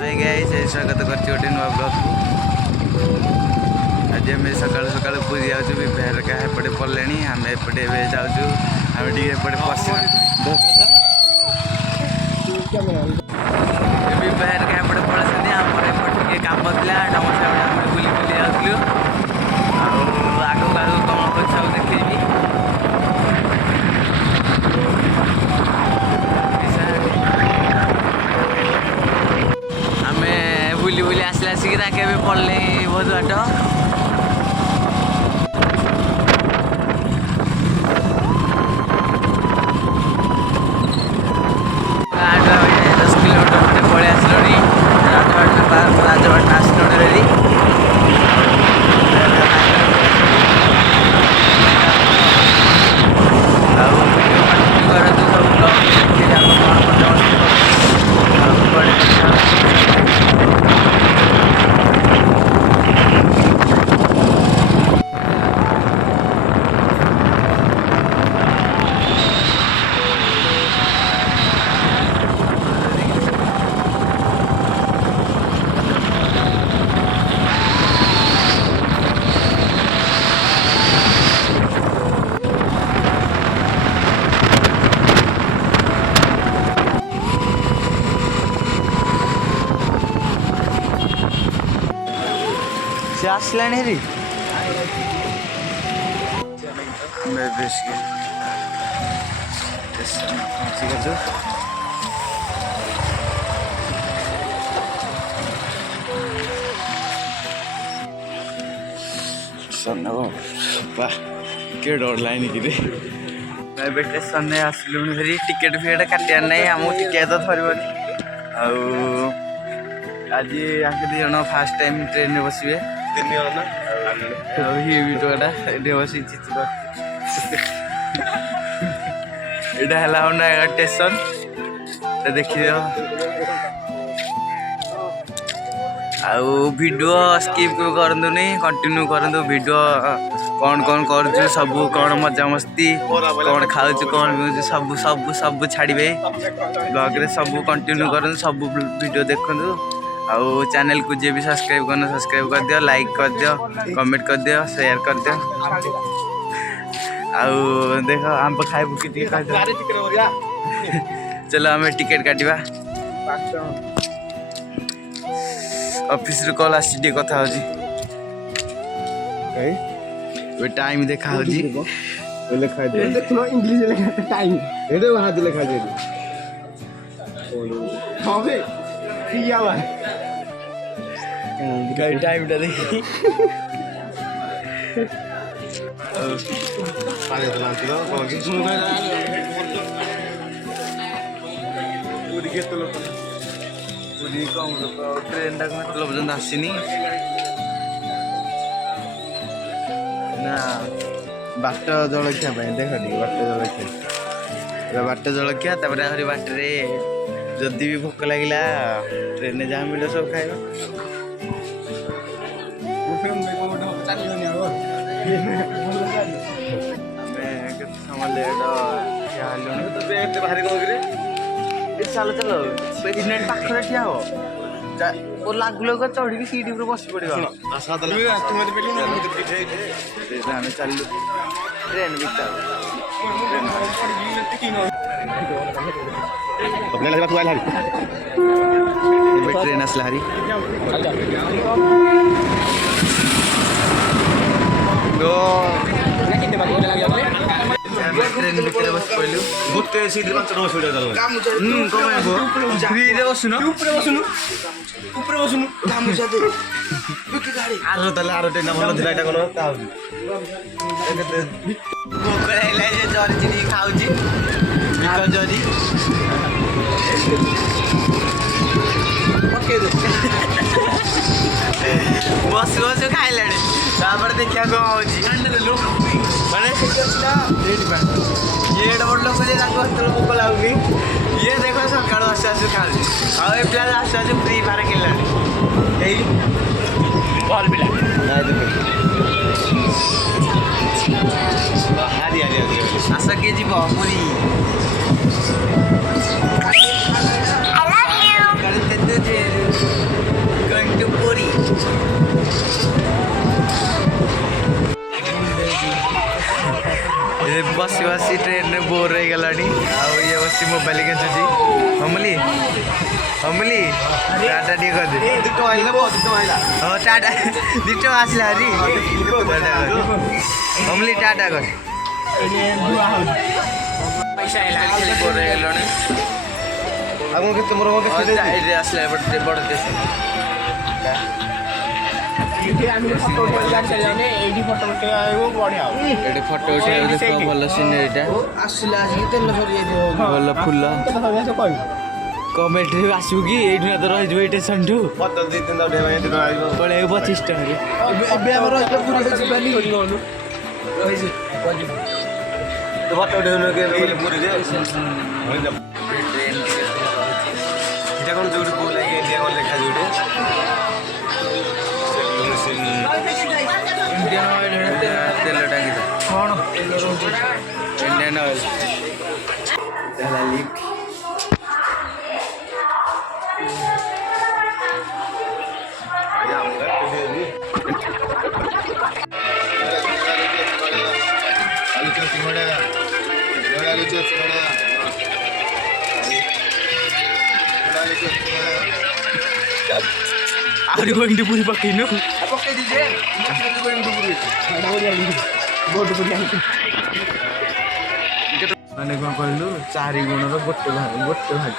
Hi guys स्वागत कर गोटे नुआ ब्लॉग को आज आम सका सका पूरी जाऊँ विभर का एपटे पड़े आम एपटे जाऊँ आम एपटे पशु विभर का एपटे पड़े आम एपटे कम था बुली बुली जाऊँ आग आग कौन कर सब देखी बुली बुली आसला आसिक पड़े बहुत बाट 10 किलोमीटर पड़े आसलि राजपाटना आसलि रेडी से आसला हेरी के डर लाइन कि स्टेशन आसलु फेरी टिकेट फिकेट काटार ना आमको टिकेट तो थरबनी आज आके दी जन फास्ट टाइम ट्रेन में बसवे 3 जन ना भी टोटा ये बस यहाँ है स्टेशन देखी वीडियो स्किप करतुनि कंटिन्यू करतु वीडियो कौन कौन कर सब कौन मजा मस्ती कौन खाऊ कौन पीऊ सब सब सब छाड़े ब्लॉग रे सब कंटिन्यू कर सब वीडियो देखु आउ चैनल को जे भी सब्सक्राइब करना सब्सक्राइब कर दियो लाइक कर दियो कमेंट कर दियो शेयर कर दियो आउ देख आम खाइबू कि चलो आम टिकेट काटिबा ऑफिस रे कॉल आसी कथा होजी टाइम देखा होजी लिखा दे देखो इंग्लिश लिखा टाइम एडे वहां दे लिखा दे हां बे किया हुआ है टाइम टा देखी पानी तो लांच दो कोई सुन पूरी के तो लोग पूरी कम ट्रेन टा मतलब जन आसीनी ना बाट जलखिया देख बाट जलखिया बाटे जदि भी भोक लगे ट्रेन जहाँ मिले सब खाइबा चलो चलो पाखे ठिया हो लागू लग चढ़ी सीट बस पड़ा चलू ट्रेन ट्रेन आसला हारी ट्रेन भितर बस पड़लु गोटे सीट 5 टका सुविधा फ्री रे बसुन ऊपर बसुन गामुछा दे बिकी गाड़ी आरो तले आरो ट्रेन मन दिला एटा कोन ता भोक लागला जे जरी चिनी खाउची बिका जरी ओके दे बस बस खाइलाडे तापर देखिया को होची माने ये बड़ लोग जे भोक लगुनी ये देखो सकाल आस आस खाऊँ आउ ए पिला आस आस फ्री फायर खेल भल पिला आस किए जीव पुरी ଅମଲି ଟାଟା ଟିକେ କରିଦେ ହଁ ଟାଟା 2 ଟଙ୍କା ଆସିଲା ହାରି ଅମଲି ଟାଟା କର ପଇସା ହେଇଗଲାଣି ଆଉ କଣ କେତେ ମୋର କଣ ଏଇଠି ଆସିଲା ଏପଟେ ବଡ଼ ଦେଶ ଏଠି ଫଟୋ ଉଠେଇବାକୁ ଦେଖ ଭଲ ସିନେରୀଟା ଆସିଲା ଆସିକି ତେଲ ସରିଯାଇଥିବ ଭଲ ଫୁଲ କମେଣ୍ଟରେ ଆସିବୁ କି ଏଇଠୁ ନା ତ ରହିଯିବ ଏଇ ଷ୍ଟେସନଠୁ ପଳେଇବୁ 25 ଟଙ୍କାରେ ଏବେ ଆମର ପୁରୀ ଯିବାନି ଫଟୋ ଉଠେଇବୁ ପୁରୀରେ ଏଇଟା କ'ଣ ଯୋଉଠି କୋଉ ଲାଗି ଇଣ୍ଡିଆ କ'ଣ ଲେଖା ଯୋଉଠି ଇଣ୍ଡିଆନ ଅଏଲ ତେଲ ଟାଙ୍କି କ'ଣ ତେଲ ରହୁଛି ଇଣ୍ଡିଆନ ଅଏଲ ହେଲା ଲିଫ୍ଟ ଆହୁରି ଗୋଇଙ୍ଗ ପୁରୀ ପକେଇନୁ ପକେଇ ଦେଇଛେ ମାନେ କ'ଣ କହିଲୁ 4 ଗୁଣର ଗୋଟେ ଭାଗ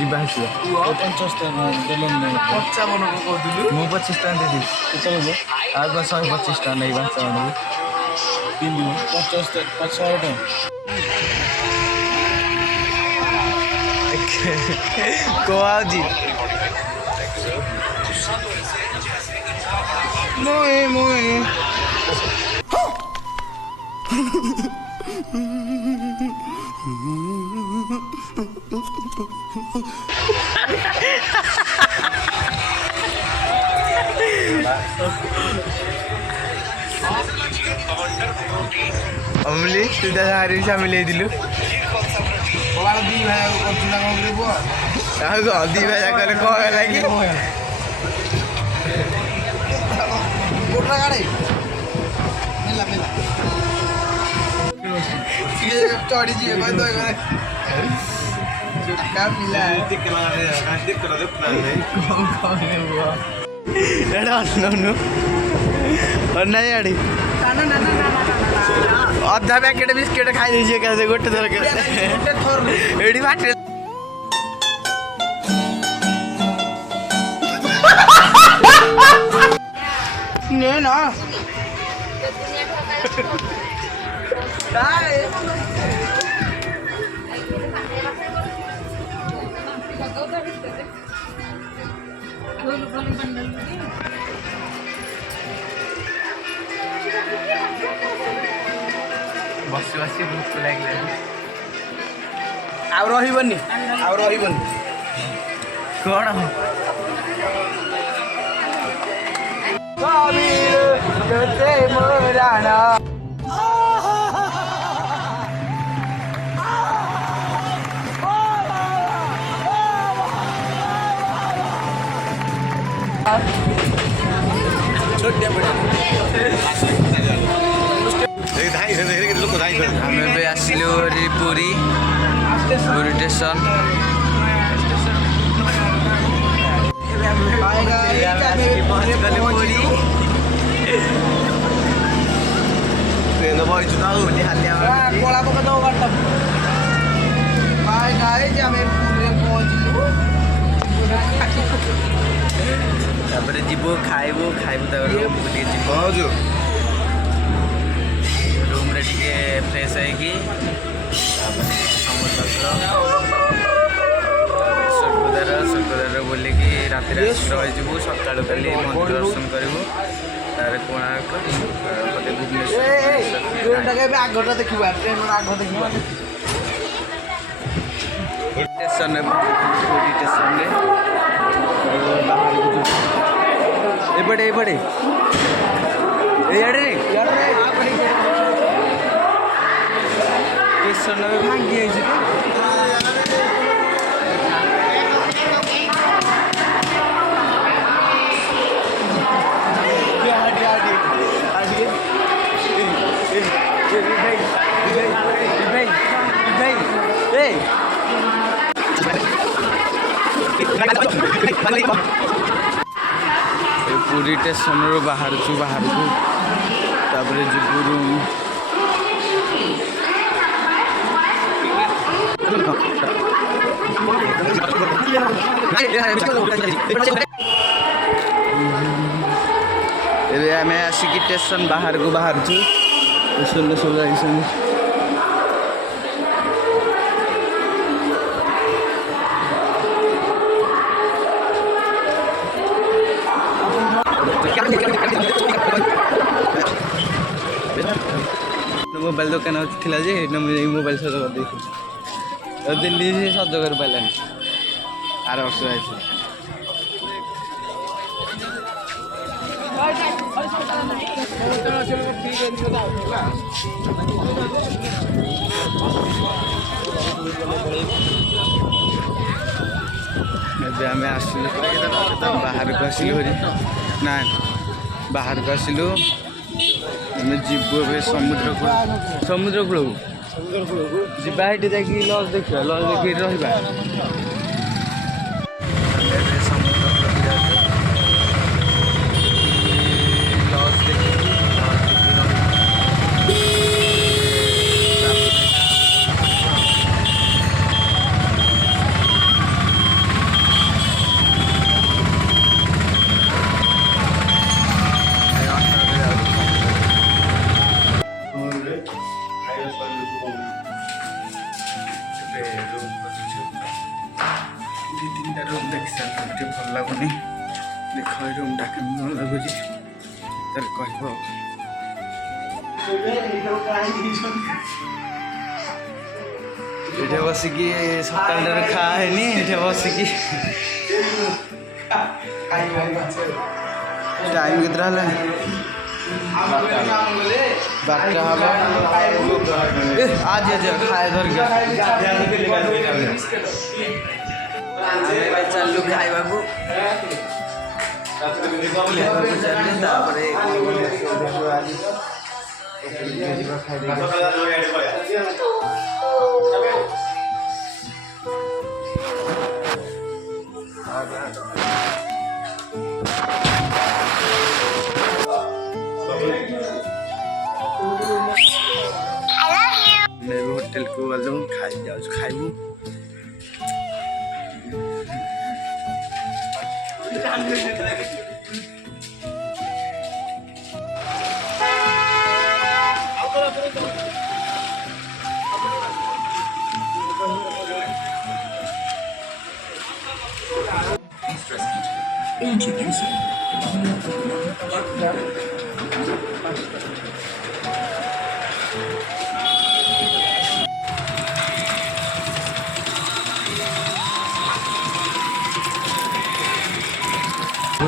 ଯିବା ଆସିବା 55 କହୁଥିଲୁ ମୁଁ 25 ଟଙ୍କା ଦେଇଦେବି କେତେବେଳେ ଆଉ କ'ଣ 125 ଟଙ୍କା ନେଇ 5 ଜଣକୁ ପିନ୍ଧିବ 75 ଟଙ୍କା କୁହାଉଛି ଅମଲି ତୁ ତା ସାଙ୍ଗରେ ବି ସାମିଲ ହେଇଥିଲୁ ଆଉ କ'ଣ 2 ଭାଇ ଯାକରେ କ'ଣ ହେଲା କି ଚଢିଯିବେ ଏଇଟା ଅନଉନୁ ଅନା ଇଆଡ଼େ ଅଧା ପ୍ୟାକେଟ୍ ବିସ୍କେଟ୍ ଖାଇ ଦେଇଛି ଏକାଥରେ ଗୋଟେ ଥର ଏଇଠି ବାଟରେ ନା ବସି ବସି ଭୋକ ଲାଗିଲାଣି ଆଉ ରହିବନି କ'ଣ ଆମେ ଏବେ ଆସିଲୁ ପୁରୀ ଷ୍ଟେସନ ଟ୍ରେନ ବହିଛୁ ତ ଆଉ କଳା ପକା ଦେବ ବାଟ ଆମେ ପୁରୀରେ ପହଞ୍ଚିଲୁ ତାପରେ ଯିବୁ ଖାଇବୁ ତାପରେ ବୁଲିକି ଯିବୁ ପହଞ୍ଚୁ ରୁମ୍ରେ ଟିକେ ଫ୍ରେଶ୍ ହେଇକି ତାପରେ ସ୍ୱର୍ଗଦ୍ୱାର ବୁଲିକି ରାତିରେ ରହିଯିବୁ ସକାଳୁ କାଲି ମନ୍ଦିର ଦର୍ଶନ କରିବୁ ତାପରେ କୋଣାର୍କ ତାପରେ ଭୁବନେଶ୍ୱର ଆଗଟା ଦେଖିବା ଟ୍ରେନର ଆଗ ଦେଖିବା ଷ୍ଟେସନରେ ପୁରୀ ଷ୍ଟେସନରେ ବାହାରକୁ ଏପଟେ ଏଇଆଡ଼େ ଷ୍ଟେସନ ଭାଙ୍ଗି ଯାଇଛି ପୁରୀ ଷ୍ଟେସନରୁ ବାହାରୁଛୁ ବାହାରକୁ ତାପରେ ଯିବୁ ରୁମ୍। ଏବେ ଆମେ ଆସିକି ଷ୍ଟେସନ ବାହାରକୁ ବାହାରୁଛୁ। ଷ୍ଟେସନରେ ସବୁ ଯାଇଛନ୍ତି। ମୋବାଇଲ ଦୋକାନ ଥିଲା ଯେ ମୋବାଇଲ ସଜ କରିଦେଇଥିଲି। ଦିଲ୍ଲୀ ସଜ କରିପାରିଲାନି। ଆର ବର୍ଷ ଯାଇଥିଲି। ଏବେ ଆମେ ଆସିଲୁ ବାହାରକୁ ଆସିଲୁ ନା ବାହାରକୁ ଆସିଲୁ। ଆମେ ଯିବୁ ଏବେ ସମୁଦ୍ର କୂଳକୁ ଯିବା। ଏଠି ଯାଇକି ଲଜ୍ ଦେଖିବା। ଲଜ୍ ଦେଖିକି ରହିବା। ଏବେ ସମୁଦ୍ର କୂଳକୁ ଯାଉଛୁ। ଲଜ୍ ଦେଖିକି ରୁମ୍ ଦେଖି ସାରିଲେ ଭଲ ଲାଗୁନି। ଦେଖ ଏ ରୁମ୍ଟା କେମିତି ଭଲ ଲାଗୁଛି ତାର କହିବ। ଏଠି ବସିକି ସକାଳଟାରେ ଖାଆ ହେଇନି। ଏଠି ବସିକି ଟାଇମ୍ କେତେଟା ହେଲାଣି? 12ଟା ହବ। ଆଜି ଖାଏ ଧରିକି ଚାଲୁ ଖାଇବାକୁ। ତାପରେ ହୋଟେଲକୁ ଗଲୁ ଖାଇ ଯାଉଛୁ ଖାଇବୁ।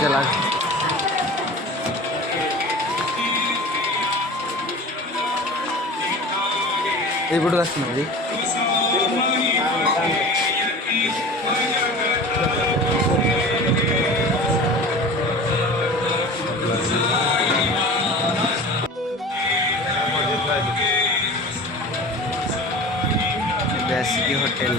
चला এইপটু আসছে না बेसिक होटल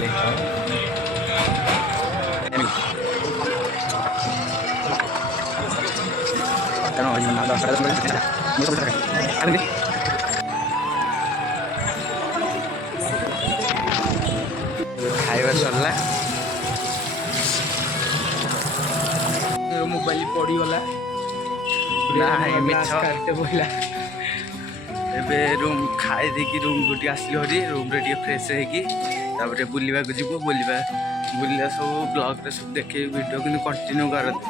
खाଇବା सरला मोबाइल पड़गला ଏବେ ରୁମ୍ ଖାଇ ଦେଇକି ରୁମ୍କୁ ଟିକେ ଆସିଲି ହରି ରୁମ୍ରେ ଟିକେ ଫ୍ରେଶ୍ ହେଇକି ତାପରେ ବୁଲିବାକୁ ଯିବୁ। ବୁଲିବା ସବୁ ବ୍ଲଗ୍ରେ ସବୁ ଦେଖେଇବି ଭିଡ଼ିଓ କିନ୍ତୁ କଣ୍ଟିନ୍ୟୁ କରନ୍ତି।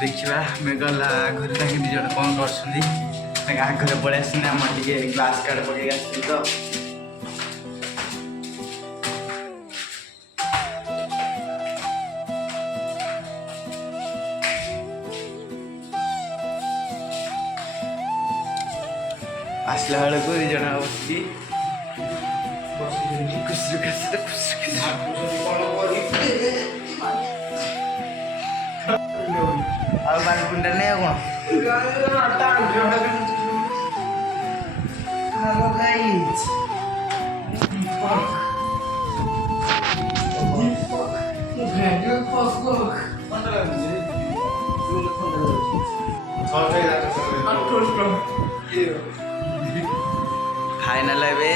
ଦେଖିବା ଆମେ ଗଲା ଆଗରେ ତାଙ୍କେ ଦୁଇ ଜଣ କ'ଣ କରୁଛନ୍ତି। ତାଙ୍କେ ଆଗରେ ପଳେଇ ଆସିନି ଆମର ଟିକେ ଗ୍ଲାସ୍ କାର୍ଡ଼ ପକେଇକି ଆସିଲି ତ। ଆସିଲା ବେଳକୁ ଦୁଇ ଜଣ ବସିକି ଆଉ ପାଣି ପୁଣ୍ଡା ନେଇ ଆଉ କ'ଣ फाइनाल ए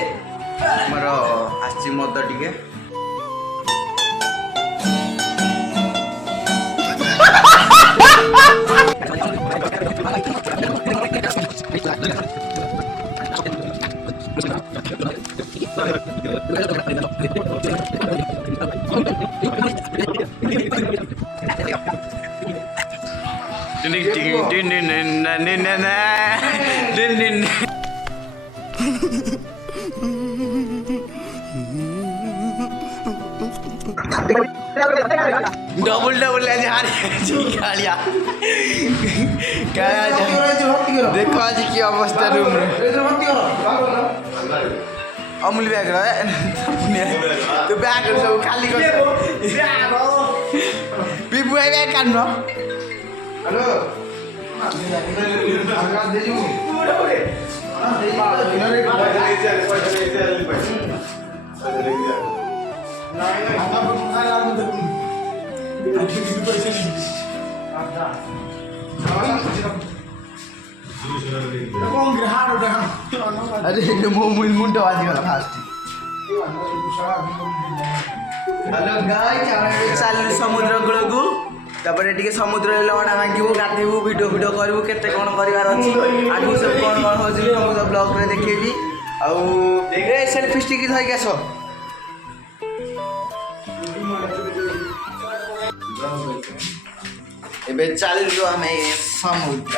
मोर आसी मद टिके डबल डबल कालिया देखो आज की अवस्था रूम अमूल बैग तो बैग सब खाली कर पिपु बैग कान हेलो अरे मुंड बाजीगला फास्ट हेलो गाइस चल समुद्र कूल को तापर टिके समुद्र लहड़ा भांगू गाधेबू वीडियो वीडियो करू केते कौन करार अच्छी आगू सब कौन कौन हो समुद्र ब्लॉग रे देखेबी आउ सेल्फी स्टिक धरिक आस एबे चलू आम समुद्र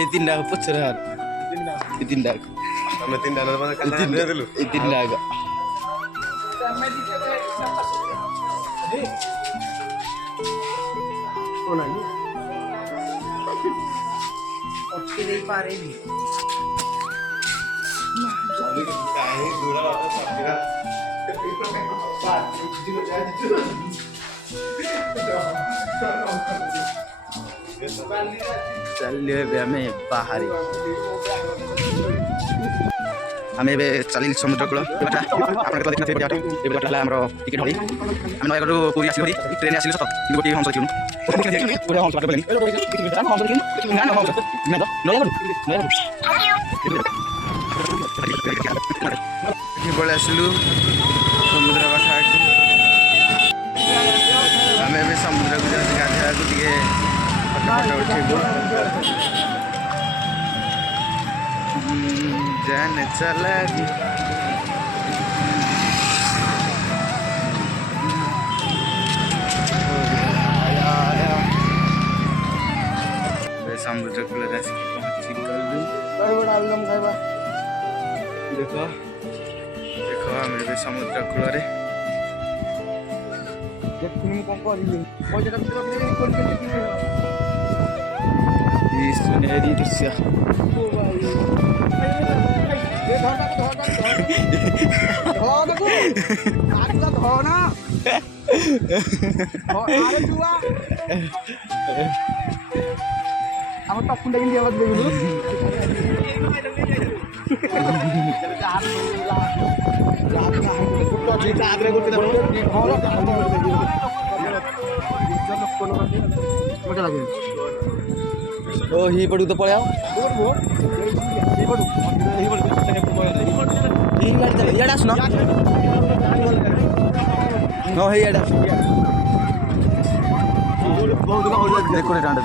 तीन पचर तीन चलिए बाहरी आम चल समुद्र कूल देखना टिकेट हरी आम नयगढ़ पूरी आस ट्रेन आस सत गोटे हंस देखू पलि आसलु समुद्र पाखापाखि आम ए समुद्र को जाऊँ गाधोवा टे फोटो उठेबू जाने चला समुद्र कूल पहुँची गलु देख देख आम समुद्र कूल सुनहरी दृश्य ओ ही पड़ू तो पड़े इड़ा सुन हाँ इड़ा देखो टाँड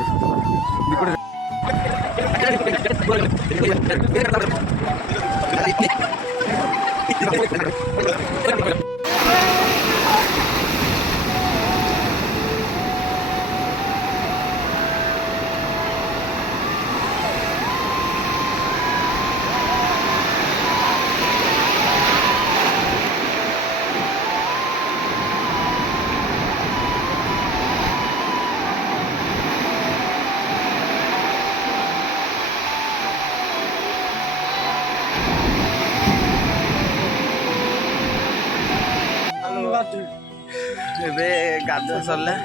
ଏବେ ଗାଧୁଆ ସରିଲା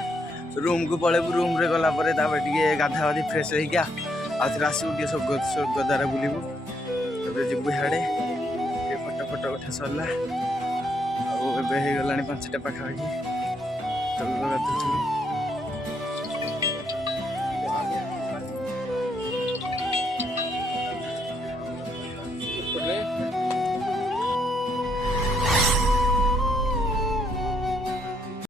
रूम को पलैबू रूम रे गला टे गाधा गाधी फ्रेश हो ଆଉଥରେ ଆସିବୁ ଟିକେ ସ୍ୱର୍ଗ ଦ୍ୱାରା ବୁଲିବୁ ତାପରେ ଯିବୁ ଇଆଡ଼େ ଟିକେ ଫଟୋ ଉଠା ସରିଲା ଆଉ ଏବେ ହେଇଗଲାଣି 5ଟା ପାଖାପାଖି।